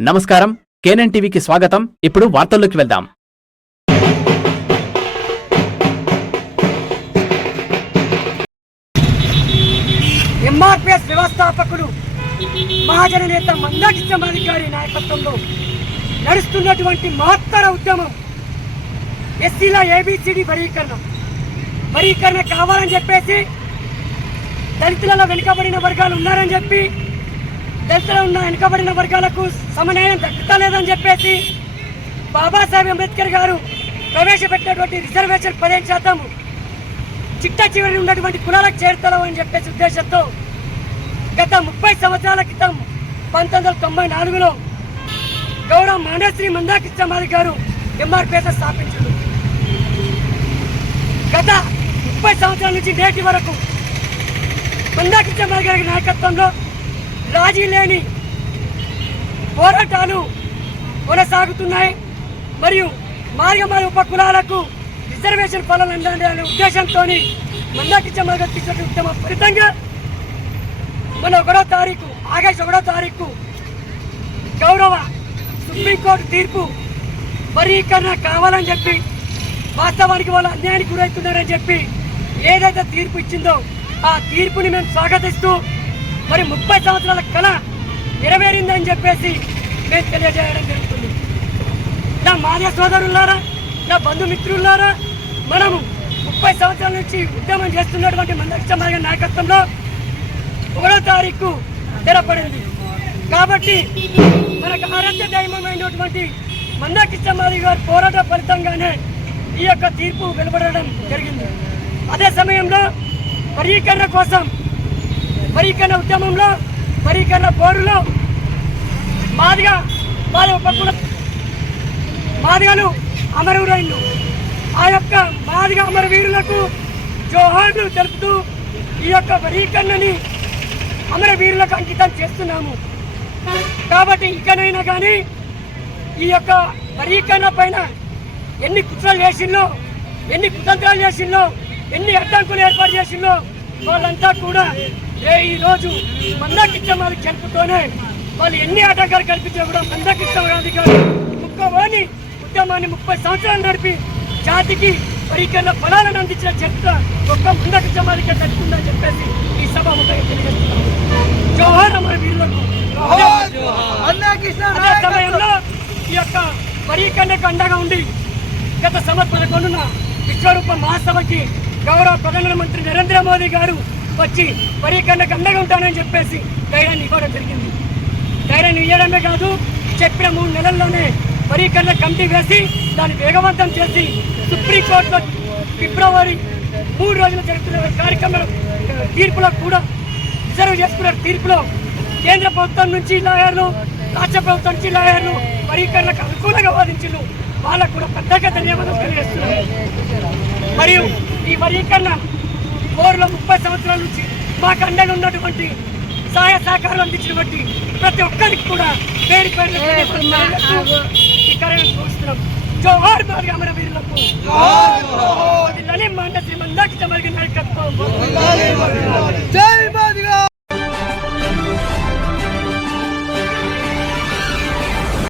నమస్కారం. కేనన్ టీవీకి స్వాగతం. ఇప్పుడు వార్తల్లోకి వెళ్దాం. ఎంఆర్పిఎస్ వ్యవస్థాపకుడు మహాజన నేత మందాటి చమాలి గారి నాయకత్వంలో నడుస్తున్నటువంటి మహత్తర ఉద్యమం ఎస్సీల ఏబిసిడి వరీకరణ. వరీకరణ కావాలని చెప్పేసి దళితులలో వెనుకబడిన వర్గాలు ఉన్నారని చెప్పి దళితులు ఉన్న వెనుకబడిన వర్గాలకు సమన్యాయం దక్కుతలేదని చెప్పేసి బాబాసాహెబ్ అంబేద్కర్ గారు ప్రవేశపెట్టినటువంటి రిజర్వేషన్ పదిహేను శాతం చిట్ట చివరి ఉన్నటువంటి కులాలకు చేరుతలం అని చెప్పేసి ఉద్దేశంతో గత ముప్పై సంవత్సరాల క్రితం పంతొమ్మిది వందల తొంభై నాలుగులో గౌరవ మాండశ్రీ మందాకృష్ణమారి గారు ఎంఆర్పిఎస్ స్థాపించారు. గత ముప్పై సంవత్సరాల నుంచి నేటి వరకు మందాకృష్ణమారి గారి నాయకత్వంలో రాజీ లేని పోరాటాలు కొనసాగుతున్నాయి. మరియు మార్గమారి ఉప కులాలకు రిజర్వేషన్ ఫలాలు అనే ఉద్దేశంతో మందాకి చమ్మగా తీసుకున్న ఉద్యమ ఫలితంగా మన ఒకటో తారీఖు ఆగస్టు ఒకటో తారీఖు గౌరవ సుప్రీంకోర్టు తీర్పు వర్గీకరణ కావాలని చెప్పి వాస్తవానికి వాళ్ళు అన్యాయానికి గురవుతున్నారని చెప్పి ఏదైతే తీర్పు ఇచ్చిందో ఆ తీర్పుని మేము స్వాగతిస్తూ మరి ముప్పై సంవత్సరాల కళ నెరవేరిందని చెప్పేసి మేము తెలియజేయడం జరుగుతుంది. నా మాన్య సోదరులారా నా బంధుమిత్రులారా మనము ముప్పై సంవత్సరాల నుంచి ఉద్యమం చేస్తున్నటువంటి మందక్ష మార్గ నాయకత్వంలో ఒకటో తారీఖు తెరపడింది. కాబట్టి మనకు ఆరాధ్య దైవమైనటువంటి మందాకృష్ణమారి గారి పోరాట ఫలితంగానే ఈ యొక్క తీర్పు వెలువడడం జరిగింది. అదే సమయంలో వర్గీకరణ కోసం వర్గీకరణ ఉద్యమంలో వర్గీకరణ పోరులో మాదిగా వారి ఒక కుల మాదిగలు అమరవీరులు ఆ యొక్క మాదిగ అమరవీరులకు జోహార్లు తెలుపుతూ ఈ యొక్క వరీకరణని అమరవీరులకు అంకితం చేస్తున్నాము. కాబట్టి ఇకనైనా కానీ ఈ యొక్క వరీకరణ పైన ఎన్ని కుట్రలు చేసిందో ఎన్ని కుతంత్రాలు చేసిందో ఎన్ని అడ్డంకులు ఏర్పాటు చేసిందో వాళ్ళంతా కూడా ఏ ఈ రోజు మందకిచ్చం వారి గెలుపుతోనే వాళ్ళు ఎన్ని ఆటంకాలు కల్పించినా కూడా గాంధీ గారు ముక్కవాణి ఉద్యమాన్ని ముప్పై సంవత్సరాలు నడిపి జాతికి వరీకరణ ఫలాలను అందించిన చరిత్ర ఒక్క వారికి దక్కుతుందని చెప్పేసి ఈ సభ ముఖంగా తెలియజేస్తున్నాము జోహార్ అమర వీరులకు అదే సమయంలో ఈ యొక్క వరీకరణకు అండగా ఉండి గత సంవత్సరం పదకొండున విశ్వరూప మహాసభకి గౌరవ ప్రధానమంత్రి నరేంద్ర మోదీ గారు వచ్చి వరీకరణకు అండగా ఉంటానని చెప్పేసి ధైర్యాన్ని ఇవ్వడం జరిగింది. ధైర్యాన్ని ఇవ్వడమే కాదు చెప్పిన మూడు నెలల్లోనే వరీకరణ కమిటీ వేసి దాన్ని వేగవంతం చేసి సుప్రీంకోర్టులో ఫిబ్రవరి మూడు రోజులు జరుగుతున్న కార్యక్రమం తీర్పులో కూడా రిజర్వ్ చేసుకున్న తీర్పులో కేంద్ర ప్రభుత్వం నుంచి లాయర్లు రాష్ట్ర ప్రభుత్వం నుంచి లాయర్లు వరీకరణకు అనుకూలంగా వాదించారు వాళ్ళకు కూడా పెద్దగా ధన్యవాదాలు తెలియజేస్తున్నారు మరియు ఈ వరీకరణ కోరులో ముప్పై సంవత్సరాల నుంచి మాకు అండగా ఉన్నటువంటి సహాయ సహకారాలు అందించినటువంటి ప్రతి ఒక్కరికి కూడా పేరు పేరు ఈ కార్యక్రమం చూస్తున్నాం. జోహార్ బాగా అమర వీరులకు అది లలి మండ శ్రీమందాకి చమరిగిన నాయకత్వం. జై మాదిగ